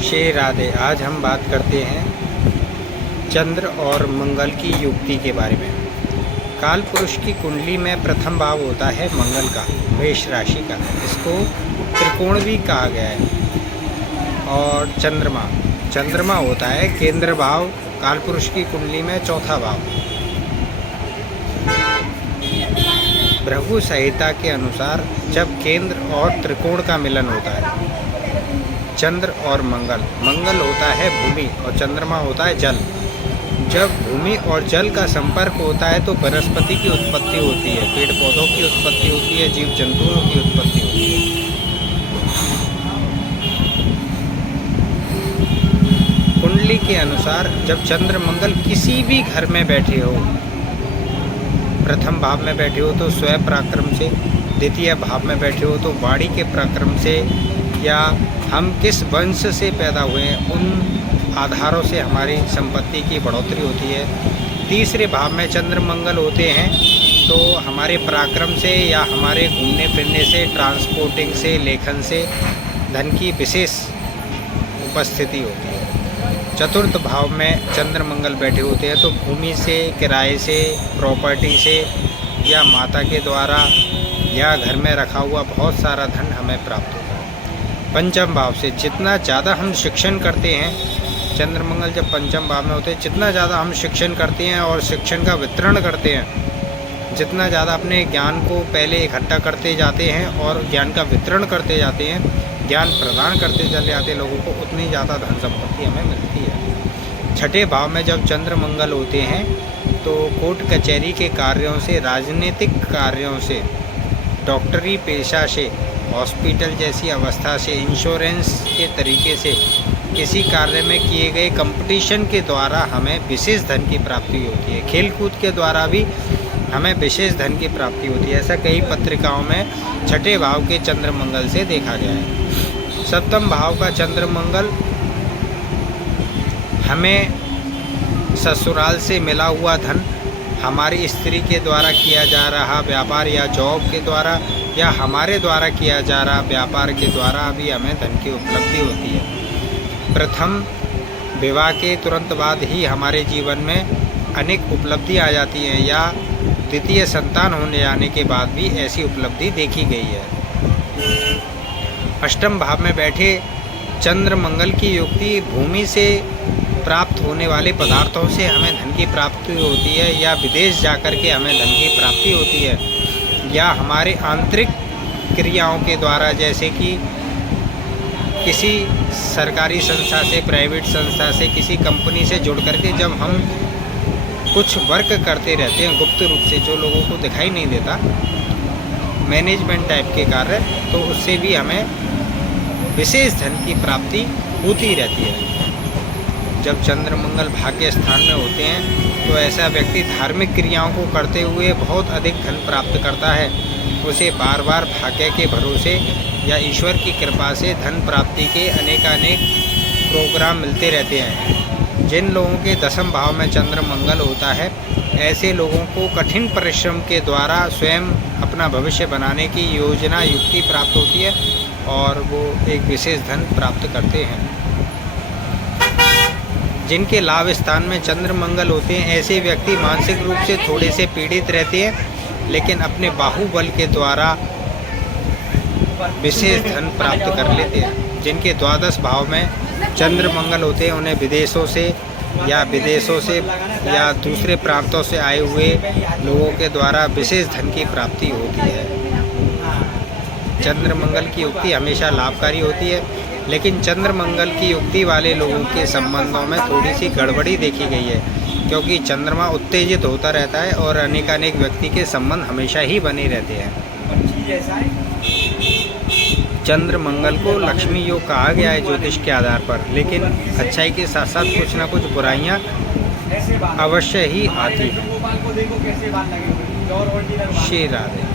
श्री राधे। आज हम बात करते हैं चंद्र और मंगल की युक्ति के बारे में। काल पुरुष की कुंडली में प्रथम भाव होता है मंगल का, मेष राशि का। इसको त्रिकोण भी कहा गया है। और चंद्रमा होता है केंद्र भाव, काल पुरुष की कुंडली में चौथा भाव। भृगु संहिता के अनुसार जब केंद्र और त्रिकोण का मिलन होता है, चंद्र और मंगल होता है भूमि और चंद्रमा होता है जल। जब भूमि और जल का संपर्क होता है तो वनस्पति की उत्पत्ति होती है, पेड़ पौधों की उत्पत्ति होती है, जीव जंतुओं की उत्पत्ति होती है। कुंडली के अनुसार जब चंद्र मंगल किसी भी घर में बैठे हो, प्रथम भाव में बैठे हो तो स्वयं पराक्रम से, द्वितीय भाव में बैठे हो तो वाणी के पराक्रम से, या हम किस वंश से पैदा हुए हैं उन आधारों से हमारी संपत्ति की बढ़ोतरी होती है। तीसरे भाव में चंद्र मंगल होते हैं तो हमारे पराक्रम से या हमारे घूमने फिरने से, ट्रांसपोर्टिंग से, लेखन से धन की विशेष उपस्थिति होती है। चतुर्थ भाव में चंद्र मंगल बैठे होते हैं तो भूमि से, किराए से, प्रॉपर्टी से या माता के द्वारा या घर में रखा हुआ बहुत सारा धन हमें प्राप्त होता है। पंचम भाव से जितना ज़्यादा हम शिक्षण करते हैं, चंद्र मंगल जब पंचम भाव में होते हैं, जितना ज़्यादा हम शिक्षण करते हैं और शिक्षण का वितरण करते हैं, जितना ज़्यादा अपने ज्ञान को पहले इकट्ठा करते जाते हैं और ज्ञान का वितरण करते जाते हैं, ज्ञान प्रदान करते चले जाते लोगों को, उतनी ज़्यादा धन संपत्ति हमें मिलती है। छठे भाव में जब चंद्र मंगल होते हैं तो कोर्ट कचहरी के कार्यों से, राजनीतिक कार्यों से, डॉक्टरी पेशा से, हॉस्पिटल जैसी अवस्था से, इंश्योरेंस के तरीके से, किसी कार्य में किए गए कंपटीशन के द्वारा हमें विशेष धन की प्राप्ति होती है। खेल कूद के द्वारा भी हमें विशेष धन की प्राप्ति होती है। ऐसा कई पत्रिकाओं में छठे भाव के चंद्र मंगल से देखा गया है। सप्तम भाव का चंद्र मंगल हमें ससुराल से मिला हुआ धन, हमारी स्त्री के द्वारा किया जा रहा व्यापार या जॉब के द्वारा, या हमारे द्वारा किया जा रहा व्यापार के द्वारा भी हमें धन की उपलब्धि होती है। प्रथम विवाह के तुरंत बाद ही हमारे जीवन में अनेक उपलब्धि आ जाती हैं, या द्वितीय संतान होने जाने के बाद भी ऐसी उपलब्धि देखी गई है। अष्टम भाव में बैठे चंद्र मंगल की युक्ति भूमि से प्राप्त होने वाले पदार्थों से हमें धन की प्राप्ति होती है, या विदेश जाकर के हमें धन की प्राप्ति होती है, या हमारे आंतरिक क्रियाओं के द्वारा, जैसे कि किसी सरकारी संस्था से, प्राइवेट संस्था से, किसी कंपनी से जुड़ करके जब हम कुछ वर्क करते रहते हैं गुप्त रूप से, जो लोगों को दिखाई नहीं देता, मैनेजमेंट टाइप के कार्य, तो उससे भी हमें विशेष धन की प्राप्ति होती रहती है। जब चंद्र मंगल भाग्य स्थान में होते हैं तो ऐसा व्यक्ति धार्मिक क्रियाओं को करते हुए बहुत अधिक धन प्राप्त करता है। उसे बार बार भाग्य के भरोसे या ईश्वर की कृपा से धन प्राप्ति के अनेकानेक प्रोग्राम मिलते रहते हैं। जिन लोगों के दसम भाव में चंद्र मंगल होता है, ऐसे लोगों को कठिन परिश्रम के द्वारा स्वयं अपना भविष्य बनाने की योजना युक्ति प्राप्त होती है और वो एक विशेष धन प्राप्त करते हैं। जिनके लाभ स्थान में चंद्र मंगल होते हैं, ऐसे व्यक्ति मानसिक रूप से थोड़े से पीड़ित रहते हैं, लेकिन अपने बाहुबल के द्वारा विशेष धन प्राप्त कर लेते हैं। जिनके द्वादश भाव में चंद्र मंगल होते हैं, उन्हें विदेशों से या दूसरे प्रांतों से आए हुए लोगों के द्वारा विशेष धन की प्राप्ति होती है। चंद्र मंगल की युक्ति हमेशा लाभकारी होती है, लेकिन चंद्र मंगल की युक्ति वाले लोगों के संबंधों में थोड़ी सी गड़बड़ी देखी गई है, क्योंकि चंद्रमा उत्तेजित होता रहता है और अनेकानेक व्यक्ति के संबंध हमेशा ही बने रहते हैं। चंद्र मंगल को लक्ष्मी योग कहा गया है ज्योतिष के आधार पर, लेकिन अच्छाई के साथ साथ कुछ ना कुछ बुराइयां अवश्य ही आती हैं। श्री राधे।